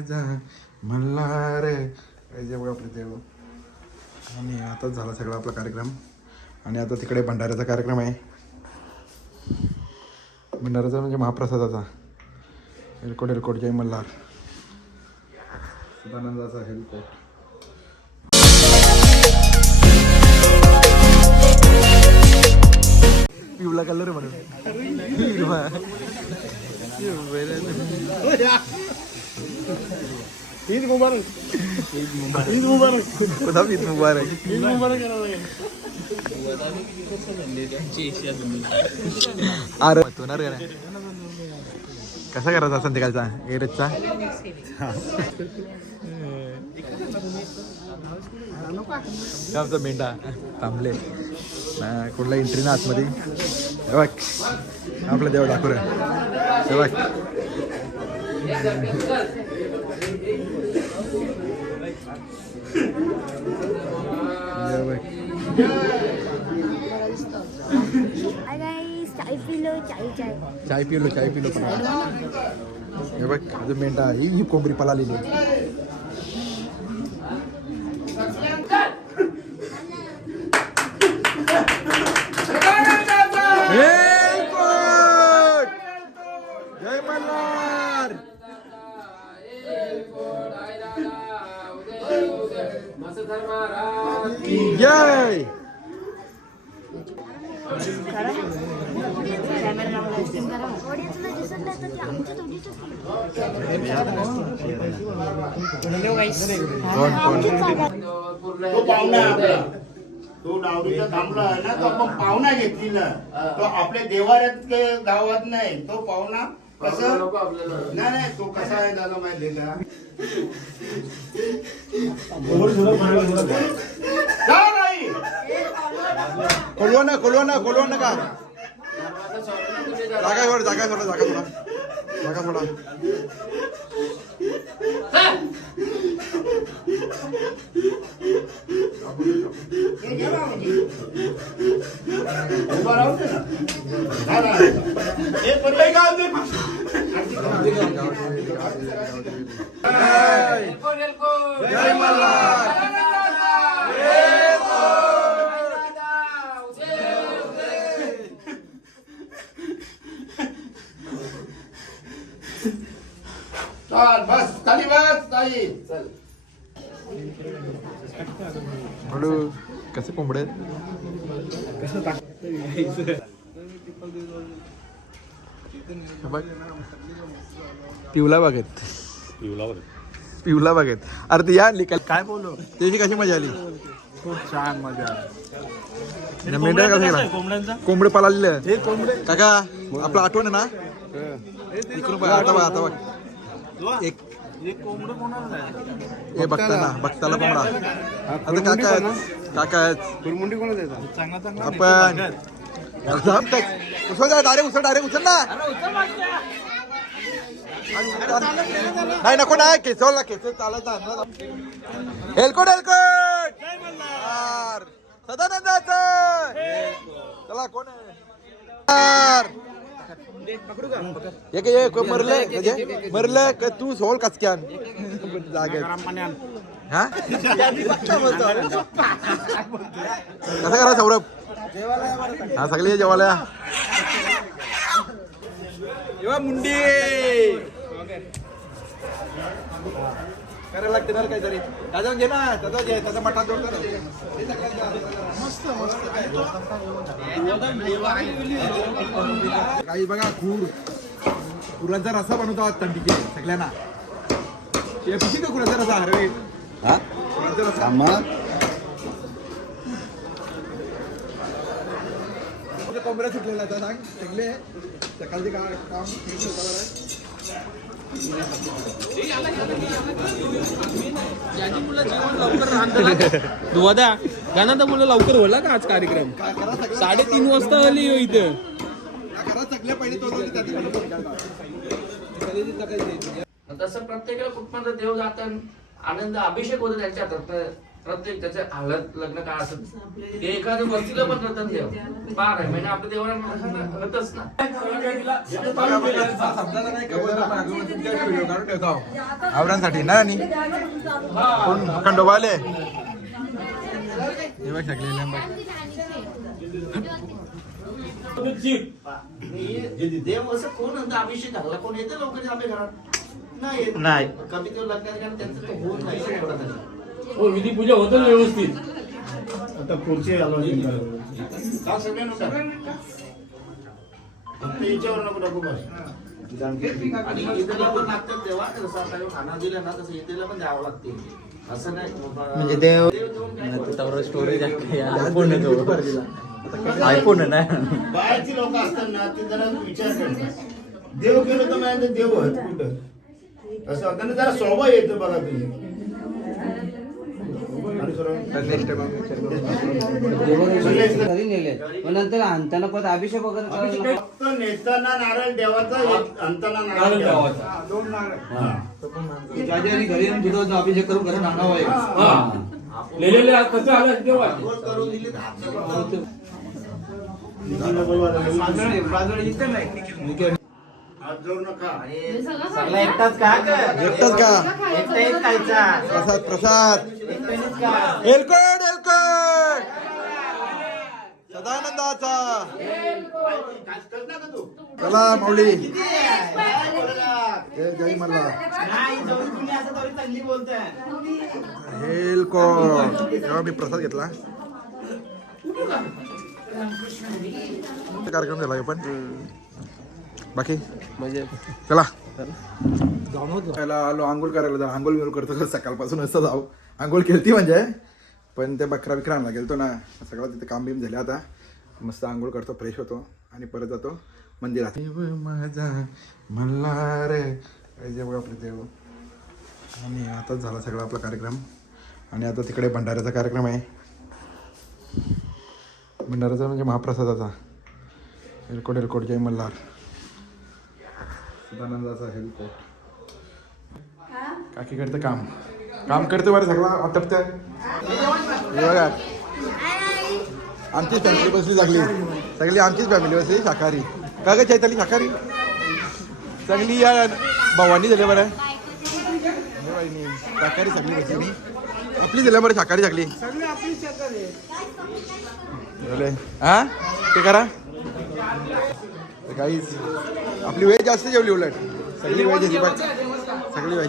राजा मल्हार जे बघा आपले देव. आणि आताच झाला सगळा आपला कार्यक्रम. आणि आता तिकडे भंडाऱ्याचा कार्यक्रम आहे. भंडाऱ्याचा म्हणजे महाप्रसादाचा. हेलकोट जय मल्हार. सदानंदाचा हेलकोट. पिवळा कलर म्हणून ईद मुबारक. ईद मुबारक. खुदा ईद मुबारक. ईद मुबारक. अरे होणार का कसा करायचा संध्याकाळचा एरजचा. आमचा मेंढा थांबले कुठला एंट्री ना आतमध्ये. बघ आपलं देव ठाकूर आहे. बघ चाय पिलो पण हे बघ अजून मेंढा ही कोंबडी पळालेली. जय मल्हार. जय तो पाहुणा आपला तो डावरीचा थांबला आहे ना. तो आपण पाहुणा घेतलेला तो आपल्या देवाऱ्यात गावात नाही. तो पाहुणा कसं नाही तो कसा आहे दादा माहिती का. खोलवा ना का जागा थोडा. जय मल्हार. बस खाली बस ताई चल. हळू कसं कोंबडे पिवला बघत. अरे ते या लिकाल काय बोललो त्याची कशी मजा आली. खूप छान मजा आली. मेंढ्या कसं कोंबडे पळालेले काका. आपला आठवण आहे ना इकडून आता बघ एक कोंबडं कोणाला हे बघताला कोंबडा. आता काका गुरमुंडी कोणाला देतात चांगला चांगला आपण डायरेक्ट उचल ना. नाही नको नाही केसवला केस चालायचा. हेलकोट सदानंदाचं. चला कोण मरलं का तू सोल कचक्यान जागे. हा कसं करा सौरभ. हा सगळे जेवायला मुंडी करायला लागते ना काहीतरी. त्याचा घे ना त्याचा मठा जोड. मस्त काही बघा खुराचा रसा बनवतो थंडीचे सगळ्यांना. खुराचा रसा हरवे खुराचा रसा कोंबड्या सुटलेला आता सांग सगळे सकाळचे काम गाणं मुलं लवकर होला का आज कार्यक्रम 3:30 वाजता आली इथं. तसं प्रत्येकाला कुठपर्यंत देव जातात आनंद अभिषेक होतो त्यांच्या हातात. प्रत्येक त्याच्या हालत लग्न काय असत ते एखाद्या वस्तीला पण रतन देव 12 महिने आपल्या देवाला रतच ना. आवरांसाठी ना आणि कोण खंडोबाले हे बघ शकले देव असं कोण म्हणतं अभिषेक घालला कोण येते लवकर आपल्या घरात नाही येत. नाही. कमी देव लग्नात कारण त्यांचं तो होत नाही एवढा तरी. हो विधी पूजा होत ना व्यवस्थित. आता पुढचे आलोचन का सगळ्यांना फक्त याच्यावर नको बस. आणि इथेला पण लागतात तेव्हा जसं आता खाना दिला ना तसं इथेला पण द्यावं लागते असं नाही म्हणजे देव देऊन काय स्टोरेज आयफोन ना बाहेरची लोक असतात ना ते जरा विचार करतात देव गेलो तर माझ्या देव आहेत कुठं असं त्यांना जरा स्वभाव येतो बघा तुम्ही. घरी नेले पण नंतर आणताना परत अभिषेक वगैरे करायला फक्त नेताना नारळ देवाचा अंताना नारळ देवाचा. ज्या घरी तिथं अभिषेक करून घरी आणावं लिहिलेले कसं आलं तेव्हा आंघोळ करून दिली तर आपलं हात जोडू नका. सगळा एकटाच का एकटाच का एकटा एक खायचा प्रसाद प्रसाद एकट्यानेच का एलकट एलकट सदानंदाचा कर ना का तू चला माऊली जय मला नाही जाऊन तुम्ही असं तरी चांगली बोलताय एलकट तेव्हा मी प्रसाद घेतला कार्यक्रम झाला पण बाकी म्हणजे चला पहिला आलो आंघोळ करायला आंघोळ बिंघोळ करतो सकाळपासून असं जाऊ आंघोळ केलती म्हणजे पण ते बकरा बिकरा आणला गेलतो ना सगळं तिथे काम बिम झाले आता मस्त आंघोळ करतो फ्रेश होतो आणि परत जातो मंदिरात माझा मल्हार जे बघ आपले देव आणि आताच झाला सगळा आपला कार्यक्रम आणि आता तिकडे भंडाऱ्याचा कार्यक्रम आहे भंडाऱ्याचा म्हणजे महाप्रसादाचा एलकोट एलकोट जय मल्हार सदानंदाचा हेलकोट काकी करतं काम करतं बरं सगळं आटपतं हे बघा आमचीच फॅमिली बसली सगळी आमचीच फॅमिली बसली शाकाहारी का ग चैताली शाकाहारी सगळी या भावानी झाली बरं शाकाहारी सगळी बसली आपली झाल्या बरं शाकाहारी सगळी हा ते करा काहीच आपली वेळ जास्त जेवली उलट सगळी वेळ जेवली बघ सगळी वेळ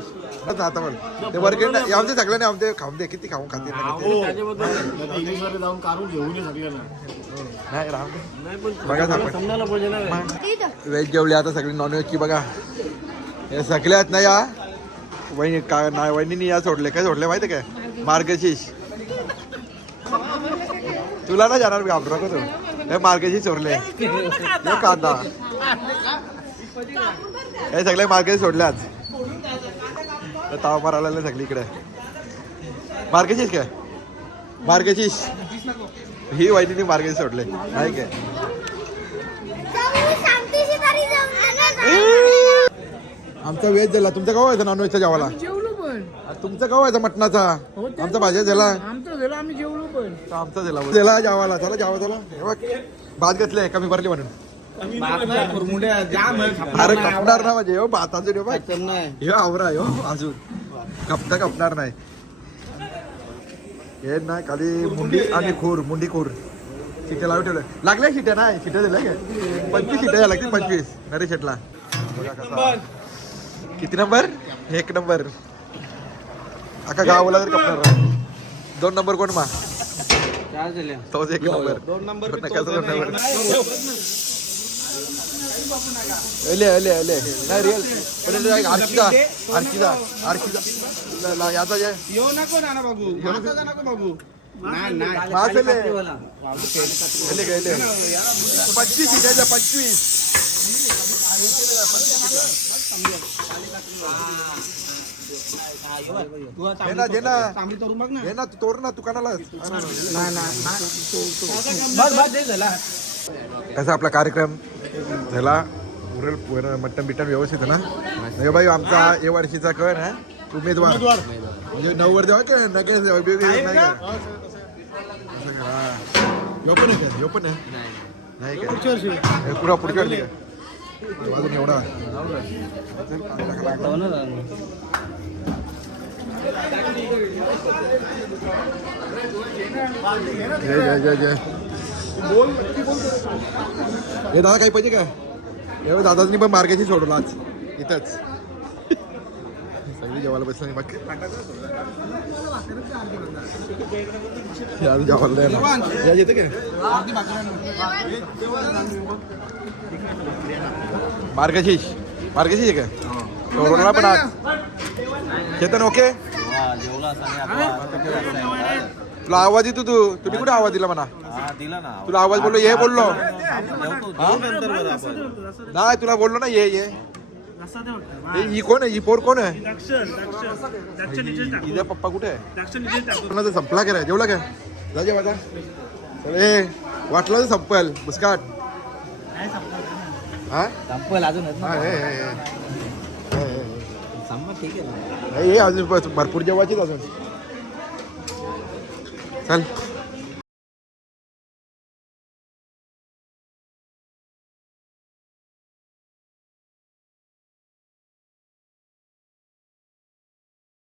आता मला ते वर्गेंड आमचे सगळ्यांनी आमचे खाऊन दे किती खाऊन खाते जाऊन काढून घेऊन ये सगळ्यांना नाही राम बघा आपण व्हेज जेवली आता सगळी नॉनव्हेजची बघा हे सगळ्यात नाही या वहिनी का नाही वहिनीने या सोडले काय सोडले माहिती काय मार्गशीर्ष तुला ना जाणार घाबरू नको तू हे मार्गशीर्ष सोडले हे कांदा हे सगळे मार्गशीर्ष सोडले आज ताव मारायला सगळीकडे मार्गशीर्ष काय मार्गशीर्ष ही वहिनी मार्गशीर्ष सोडले नाही काय आमचा व्हेज झाला तुमचा गाव व्हायचा नॉनव्हेजचा जेवायला तुमचा गाव व्हायचा मटणाचा आमचा भाज्या झाला आम्ही जेवलो पण आमचा झाला जेवायला चला जावा चला हे बघ भात घेतले कमी भरली म्हणून अरे कपणार ना म्हणजे हो भाताचं हे आवरा हो अजून कपणार नाही हे नाही खाली मुंडी आणि मुंडी खोर शिट्या लावून ठेवलं लागल्या शिट्या नाही शिट्या दिल्या काय 25 शिट्या लागतील 25 नरे शेटला किती नंबर 1 नंबर अका गावाला तरी कपणार नाही 2 नंबर कोण मा तोच 1 नंबर 2 नंबर नाही रिअल पण आरखीचा याचा येऊ नको ना बाबू बाबू गेले 25 शिटायच्या 25 तोड ना दुकानाला कसा आपला कार्यक्रम झाला उरल मटण बिटन व्यवस्थित आहे ना हे बाई आमचा ए वर्षीचा कण आहे उमेदवार म्हणजे नववर देवा काय नके वेगवेगळे नाही का? असं का? हा. ह्यो पण आहे का? ह्यो पण आहे नाही का? हे पुढं पुढच्या वर्षी का? अजून एवढा हो ना दादा. जय जय जय जय हे दादा काही पाहिजे काय हे दादानी पण मार्गाची सोडवला आज इथंच सगळी जेवायला बसलं नाही बाकी जेवायला नाही येते काय मार्गशीर्ष मार्गशीर्ष आहे का कोरोना पण आज चेतन ओके तुला आवाज येतो तुम्ही कुठे आवाज दिला म्हणा दिला ना तुला आवाज बोललो ये बोललो नाही तुला बोललो ना ये ही कोण आहे ही पोर कोण आहे हिचा पप्पा कुठे आहे संपला काय जेवला काय जा जे माझा ए वाटलं तर संपल बुसकाट हा संपल अजून हा, ठीक आहे हे अजून भरपूर जेवायचीच अजून चल